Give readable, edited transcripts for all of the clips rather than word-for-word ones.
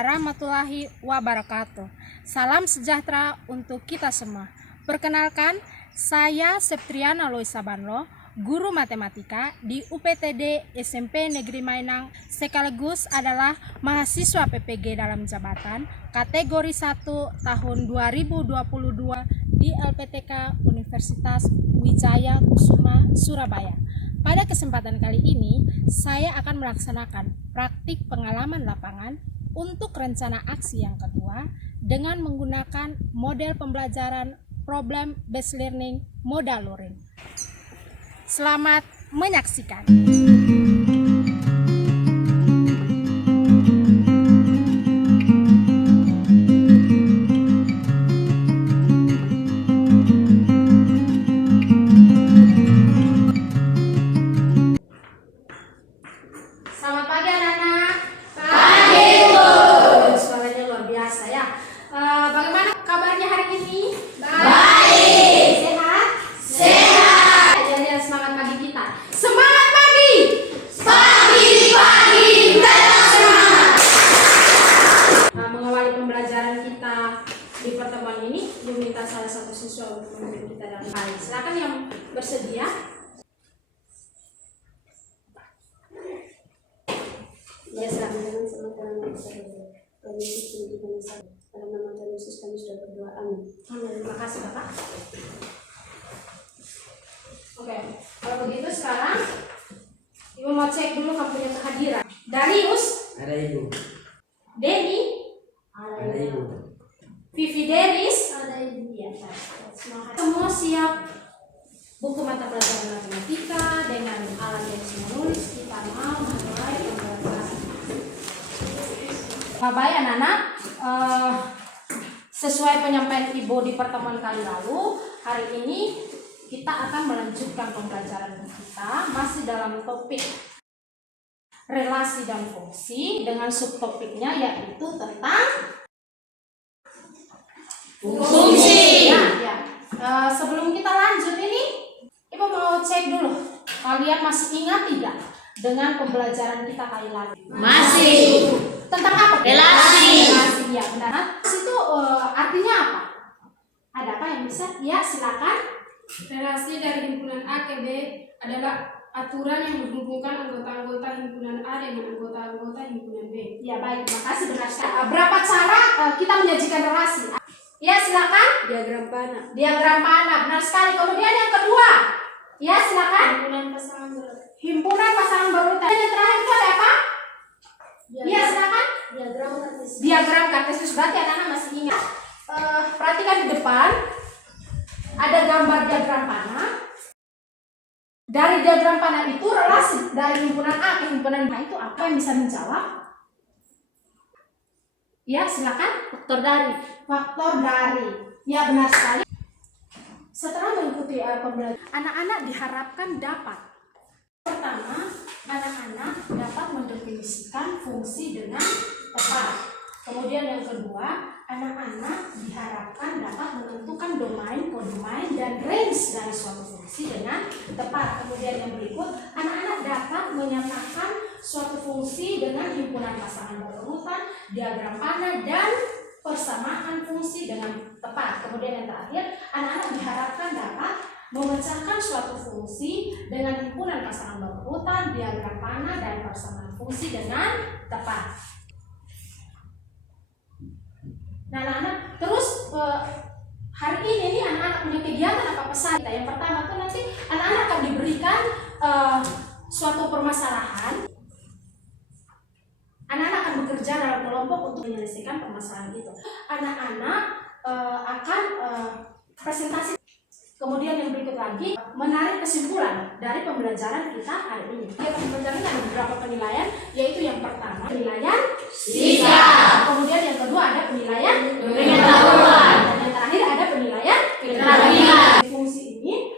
warahmatullahi wabarakatuh. Salam sejahtera untuk kita semua. Perkenalkan, saya Septriana Loisa Banlo, guru matematika di UPTD SMP Negeri Mainang, sekaligus adalah mahasiswa PPG dalam jabatan kategori 1 tahun 2022 di LPTK Universitas Wijaya Kusuma, Surabaya. Pada kesempatan kali ini, saya akan melaksanakan praktik pengalaman lapangan untuk rencana aksi yang kedua dengan menggunakan model pembelajaran Problem Based Learning Modal Luring. Selamat menyaksikan. Selamat pagi anak-anak. Pagi, Bu. Suaranya luar biasa ya. Bagaimana kabarnya hari ini? Baik. Sehat? Sehat. Jadi semangat pagi kita. Semangat pagi. Pagi tetap semangat. Mengawali pembelajaran kita di pertemuan ini, Ibu minta salah satu siswa untuk memimpin kita dalam hal ini. Silakan yang bersedia. Biasa dengan sementara Komisi Pendidikan Nasional dalam nama Tuhan Yesus kami sudah berdoa, amin. Terima kasih Bapak. Oke, kalau begitu sekarang Ibu mau cek dulu kamu punya kehadiran. Darius, Ada Ibu. Denny, Ada Ibu. Vivi Deris, Ada ibu. ya, semua siap buku mata pelajaran matematika dengan alat yang menulis. Kita mau mulai pembelajaran. Baik anak-anak, sesuai penyampaian Ibu di pertemuan kali lalu, hari ini kita akan melanjutkan pembelajaran kita masih dalam topik relasi dan fungsi dengan subtopiknya yaitu tentang fungsi. Ya. Sebelum kita lanjut ini, Ibu mau cek dulu, kalian masih ingat tidak dengan pembelajaran kita kali lalu? Masih. Tentang apa? Relasi. Relasi, ya benar. Itu artinya apa? Ada apa yang bisa? Ya silakan. Relasi dari himpunan A ke B adalah aturan yang menghubungkan anggota-anggota himpunan A dengan anggota-anggota himpunan B. Ya baik, terima kasih benar sekali. Berapa cara kita menyajikan relasi? Ya silakan. Diagram panah. Diagram panah, benar sekali. Kemudian yang kedua, ya silakan. Himpunan pasangan berurutan. Himpunan pasangan berurutan. Yang terakhir itu ada apa? Ya silakan. Diagram kartesius. Diagram kartesius, berarti anak-anak masih ingat. Perhatikan di depan. Ada gambar diagram panah. Dari diagram panah itu relasi dari himpunan A ke himpunan B itu apa yang bisa menjawab? Ya silakan. Faktor dari. Faktor dari. Ya benar sekali. Setelah mengikuti pembelajaran, anak-anak diharapkan dapat. Pertama, anak-anak dapat mendefinisikan fungsi dengan tepat. Kemudian yang kedua, anak-anak diharapkan dapat menentukan domain, kodomain, dan range dari suatu fungsi dengan tepat. Kemudian yang berikut, anak-anak dapat menyatakan suatu fungsi dengan himpunan pasangan berurutan, diagram panah, dan persamaan fungsi dengan tepat. Kemudian yang terakhir, anak-anak diharapkan dapat memecahkan suatu fungsi dengan himpunan pasangan berurutan, diagram panah, dan persamaan fungsi dengan tepat. Nah, anak-anak, terus hari ini nih anak-anak punya kegiatan apa saja. Yang pertama tuh nanti anak-anak akan diberikan suatu permasalahan. Anak-anak akan bekerja dalam kelompok untuk menyelesaikan permasalahan itu. Anak-anak akan presentasi. Kemudian yang berikut lagi, menarik kesimpulan dari pembelajaran kita hari ini. Pembelajaran ada beberapa penilaian, yaitu yang pertama penilaian Sikap. kemudian yang kedua ada penilaian Pengetahuan. dan yang terakhir ada penilaian Keterampilan. Fungsi ini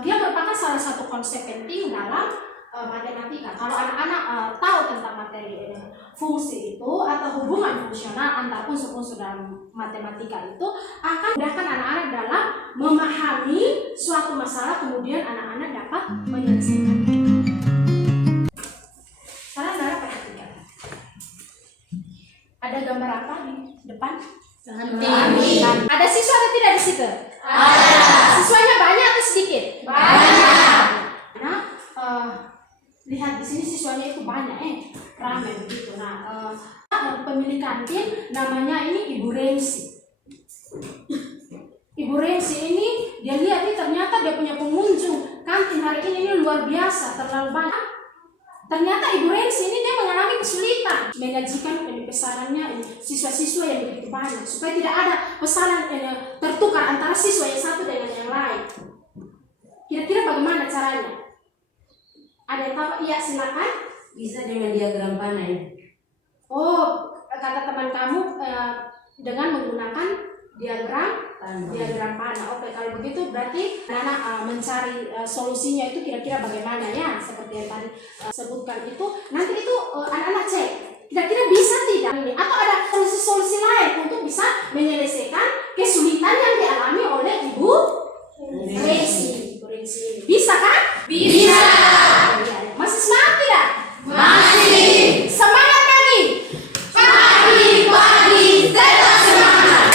dia merupakan salah satu konsep penting dalam matematika. Kalau anak-anak tahu tentang materi fungsi itu atau hubungan fungsional antar unsur-unsur dalam matematika itu akan memudahkan anak-anak dalam memahami suatu masalah, kemudian anak-anak dapat menyelesaikan. Sekarang perhatikan. Ada depan? Tinggi. Ada siswa atau tidak di situ? Ada. Siswanya banyak atau sedikit? Banyak. Nah, lihat di sini siswanya itu banyak, ramai begitu. Nah, pemilik kantin namanya ini Ibu Rensi. Ibu Rensi ini dia lihat nih ternyata dia punya pengunjung kantin hari ini luar biasa, terlalu banyak. Ternyata Ibu Rensi ini dia mengalami kesulitan mengajikan pesarannya siswa-siswa yang begitu banyak supaya tidak ada pesanan tertukar antara siswa yang satu dengan yang lain. Kira-kira bagaimana caranya? Ada yang tahu? Iya, silakan. Bisa dengan diagram panah ya. Oh, kata teman kamu dengan menggunakan diagram panah. Oke, kalau begitu berarti anak mencari solusinya itu kira-kira bagaimana ya, seperti yang tadi sebutkan itu. Nanti itu anak-anak cek kira-kira bisa tidak ini, atau ada solusi-solusi lain untuk bisa menyelesaikan kesulitan yang dialami oleh Ibu Rensi. Bisa kan? Bisa. Masih semangat tidak? Masih. Semangat lagi. Pagi tetap semangat.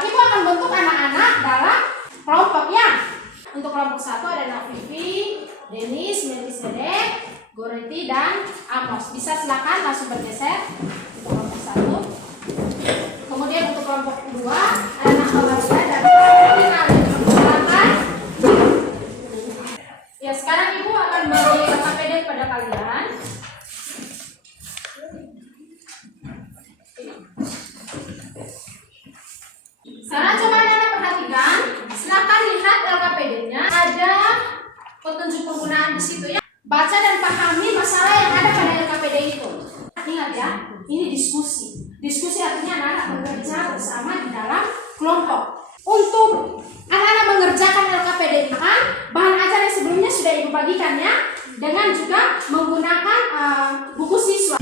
Ibu akan bentuk anak-anak dalam kelompok ya. Untuk kelompok 1 ada Nafifi, Denis, Melkisedek, Goreti, dan Amos. Bisa silakan langsung bergeser untuk kelompok 1. Kemudian untuk kelompok 2 ada Nahawariya dan Rina. Silakan. Ya, sekarang Ibu akan beri KPD kepada kalian. Sekarang coba anak perhatikan, silakan lihat LKPD-nya, ada petunjuk penggunaan di situ ya. Baca dan pahami masalah yang ada pada LKPD itu. Ingat ya, ini diskusi. Diskusi artinya anak-anak bekerja bersama di dalam kelompok. Untuk anak-anak mengerjakan LKPD ini kan, bahan ajar yang sebelumnya sudah Ibu bagikan ya, dengan juga menggunakan buku siswa.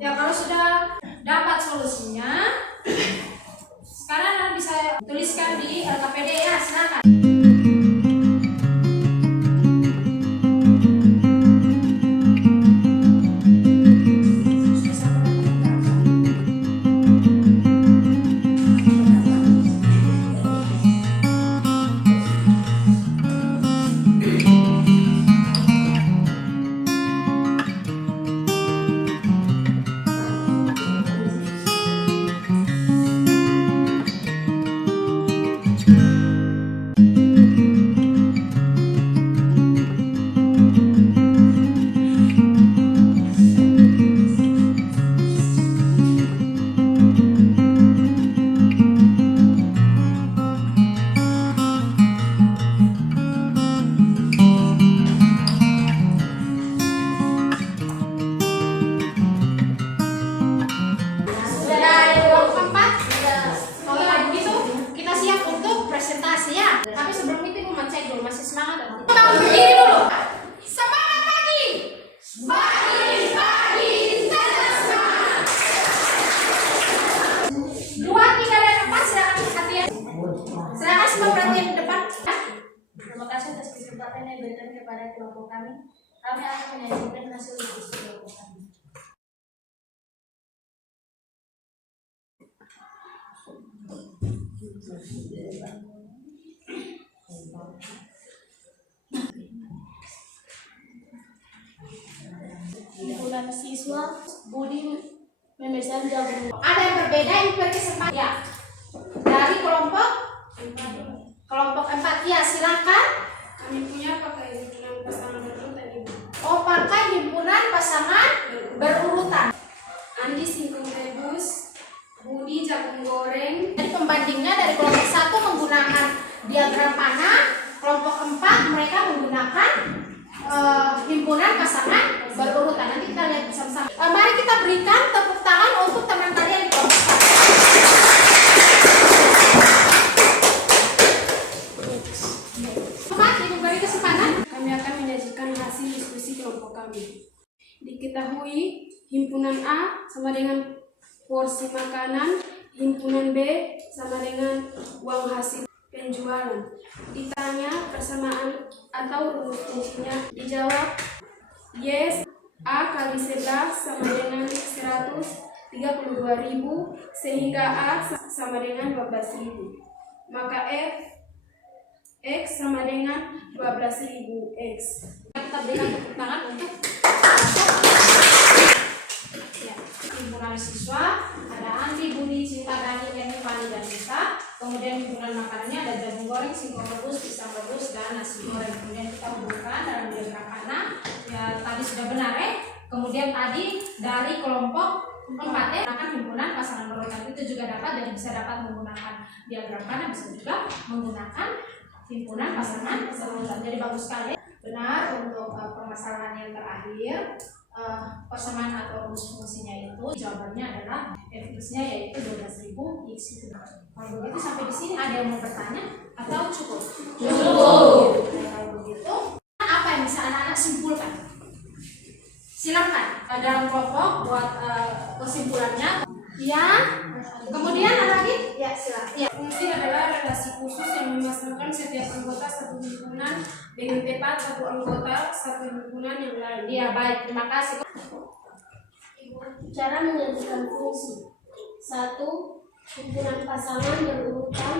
Ya, kalau sudah dapat solusinya, sekarang bisa tuliskan di LKPD ya, silakan. Presentasi ya. Tapi sebelum itu Ibu ngecek dulu masih semangat atau tidak. Kita berdiri dulu. Semangat pagi. Pagi, tetap semangat. 2, 3, dan 4 silakan perhatian. Silakan semua perhatian di depan. Terima kasih atas kesempatan yang diberikan kepada kelompok kami. Kami akan menyajikan hasil diskusi kelompok kami. Himpunan siswa Budi memesan jagung. Ada yang berbeda yang berkesempatan ya. Dari kelompok 4 ya, silakan. Kami punya pakai himpunan pasangan berurutan Ibu. Oh, pakai himpunan pasangan berurutan. Andi Singkong Rebus, budi jagung goreng. Jadi pembandingnya dari kelompok 1 menggunakan diagram panah, kelompok 4 mereka menggunakan himpunan pasangan berurutan. Nanti kita lihat bersama-sama. Mari kita berikan tepuk tangan untuk teman kalian di kelompok 1. Ibu beri kesempatan. Kami akan menyajikan hasil diskusi kelompok kami. Diketahui himpunan A sama dengan porsi makanan, himpunan B sama dengan uang hasil penjualan. Ditanya persamaan atau rumus kuncinya, dijawab yes. A kali 11 sama dengan 132.000 sehingga A sama dengan 12.000. Maka X sama dengan 12.000 X. Kita berikan tepuk tangan untuk ya, himpunan siswa ada Andi, Budi, Cinta, Dani, Eni, Fani, dan Rita. Kemudian himpunan makanannya ada jagung goreng, singkong rebus, pisang rebus, dan nasi goreng. Kemudian kita hubungkan dalam diagram panah. Ya tadi sudah benar Kemudian tadi dari kelompok 4 menggunakan himpunan pasangan berurutan itu juga dapat, jadi bisa dapat menggunakan diagram panah, bisa juga menggunakan himpunan pasangan berurutan. Jadi bagus sekali. Benar untuk permasalahan yang terakhir, persamaan atau rumus fungsinya itu jawabannya adalah F-nya yaitu 12.000 X itu. Kalau begitu sampai di sini ada yang mau bertanya atau cukup? Cukup. Kalau begitu apa yang bisa anak-anak simpulkan? Silakan dalam kelompok buat kesimpulannya. Ya. Kemudian ada lagi? Ya, silakan. Ya. Fungsi adalah relasi khusus yang memasangkan setiap anggota satu himpunan dengan tepat satu anggota satu himpunan yang lain. Ya, baik. Terima kasih. Cara menyajikan fungsi. 1. Himpunan pasangan berurutan.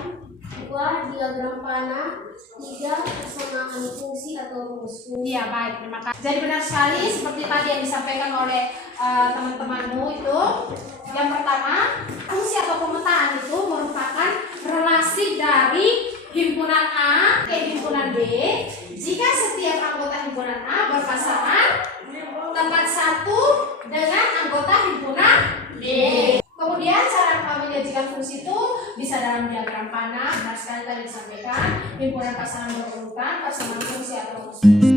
2. Diagram panah. 3. Persamaan fungsi atau rumus fungsi. Iya, baik. Terima kasih. Jadi benar sekali seperti tadi yang disampaikan oleh teman-temanmu itu. Yang pertama, fungsi atau pemetaan itu merupakan relasi dari himpunan A ke himpunan B jika setiap anggota himpunan A berpasangan tepat satu dengan anggota himpunan B. Kemudian cara menyajikan fungsi itu bisa dalam diagram panah, benar sekali tadi disampaikan, himpunan pasangan berurutan, persamaan fungsi atau rumus fungsi.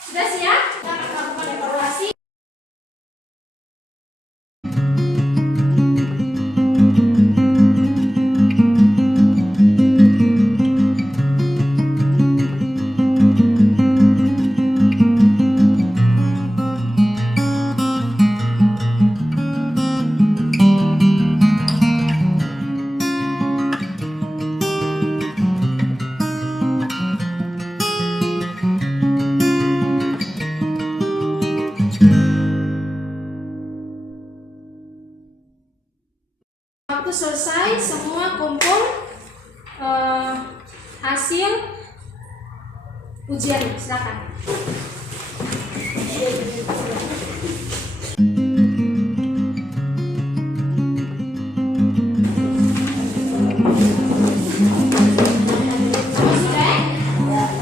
Sudah siap? Kita akan melakukan evaluasi. Waktu selesai, semua kumpul hasil ujian. Silakan.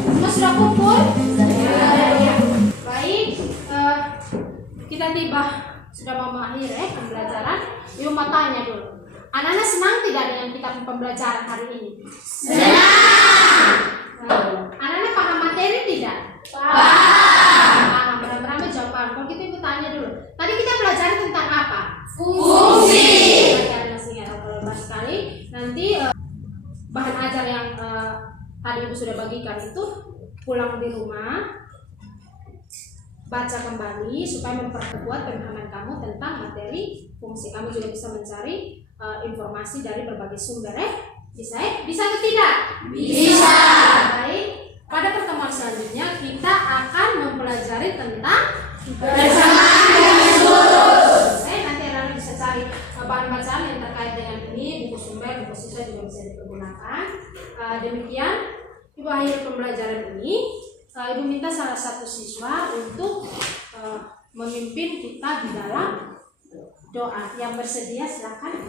Semua sudah kumpul? Ya. Baik, kita tiba sudah mau mengakhiri pembelajaran. Yuk mau tanya dulu. Anak-anak senang tidak dengan kita pembelajaran hari ini? Senang. Anak-anak paham materi tidak? Paham. Benar-benar jawaban. Kalau kita ibu tanya dulu. Tadi kita belajar tentang apa? Fungsi. Pelajaran masih ingat kalau sekali. Nanti bahan ajar yang tadi ibu sudah bagikan itu pulang di rumah baca kembali supaya memperkuat pemahaman kamu tentang materi fungsi. Kamu juga bisa mencari informasi dari berbagai sumber bisa atau tidak? Bisa. Baik, pada pertemuan selanjutnya kita akan mempelajari tentang Persamaan garis lurus. Nanti anak-anak bisa cari bahan bacaan yang terkait dengan ini, buku sumber, buku siswa juga bisa dipergunakan. Demikian ibu akhir pembelajaran ini. Ibu minta salah satu siswa untuk memimpin kita di dalam doa. Yang bersedia silakan.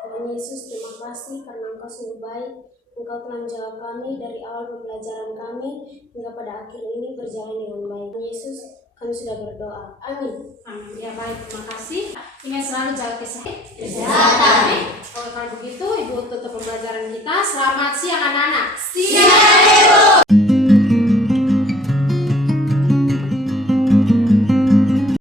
Tuhan Yesus, terima kasih karena Engkau sungguh baik. Engkau telah menjawab kami dari awal pembelajaran kami hingga pada akhir ini berjalan dengan baik. Tuhan Yesus, Kami sudah berdoa. Amin. Amin. Ya baik, terima kasih. Ingat selalu jaga Kesehatan. Kalau begitu, Ibu tutup pembelajaran kita. Selamat siang anak-anak. Siap, Ibu.